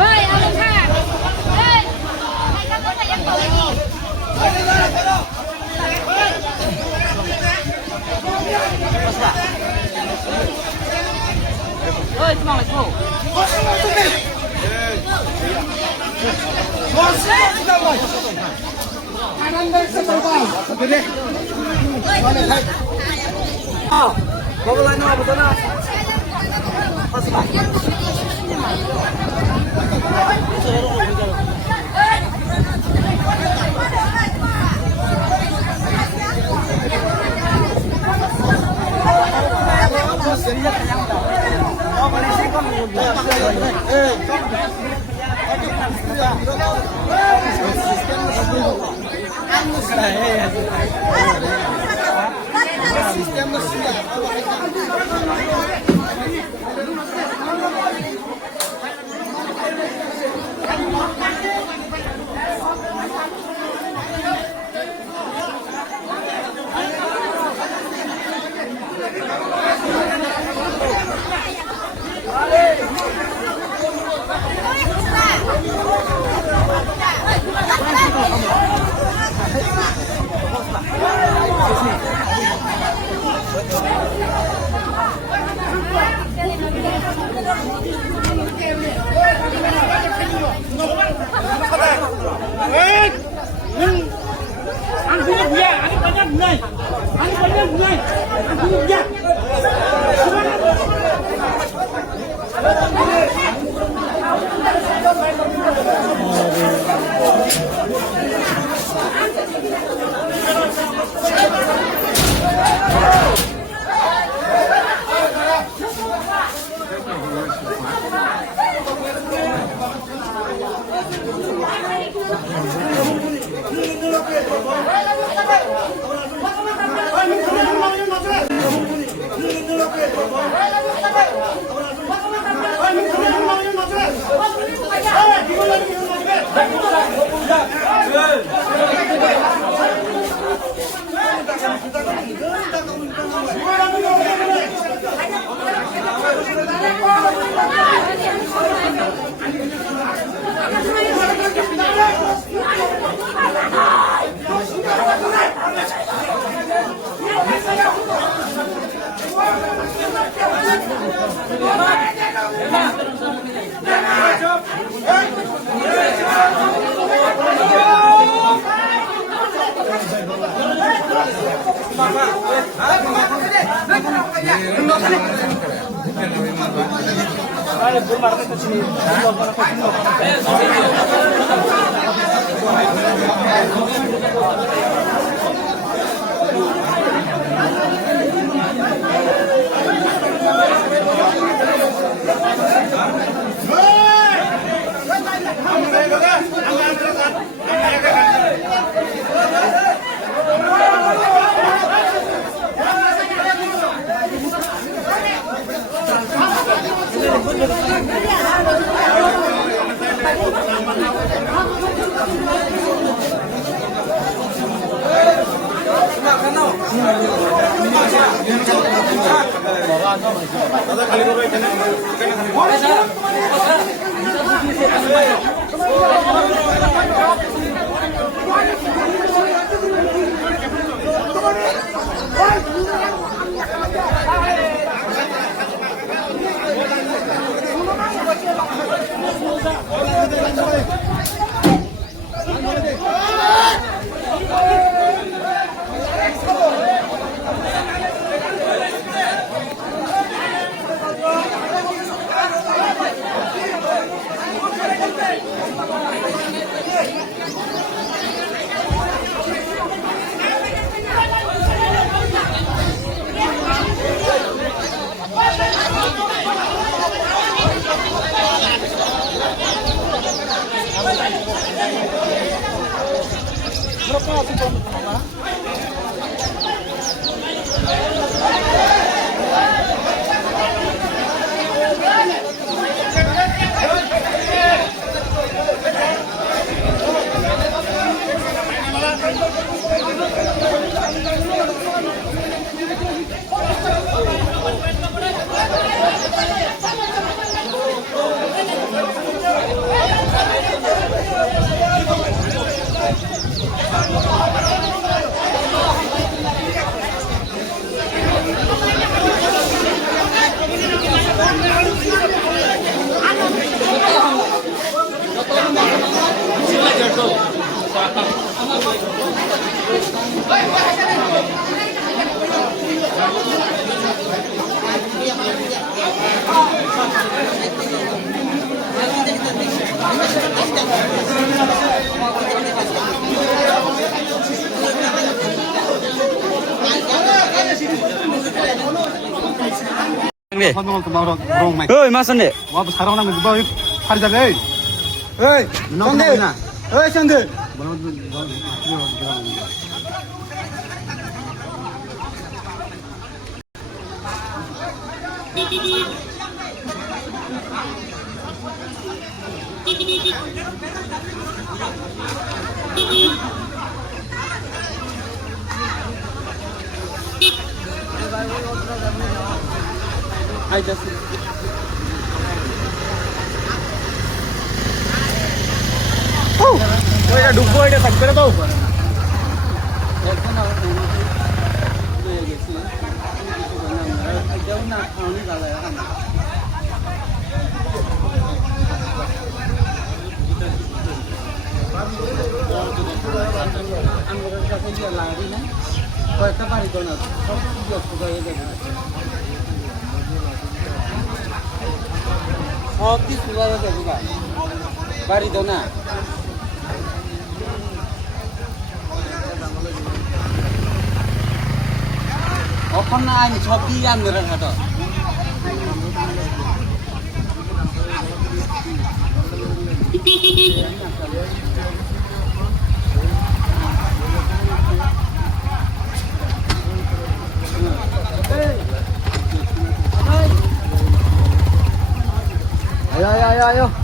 Bơi,เอาเลยค่ะเฮ้ยให้กับรถไปยังตัวอีกเอ้ยสมองเลยโถBawa lana betul nak. Masih baik. Sistem ওই মাছ আনে ওইটা ঢুকবো এটা থাকবে না তো সব কিছু বাড়ি দাও না এখন না আমি সব দিয়ে আনবে রাখাটা ayo ayo ayo ayo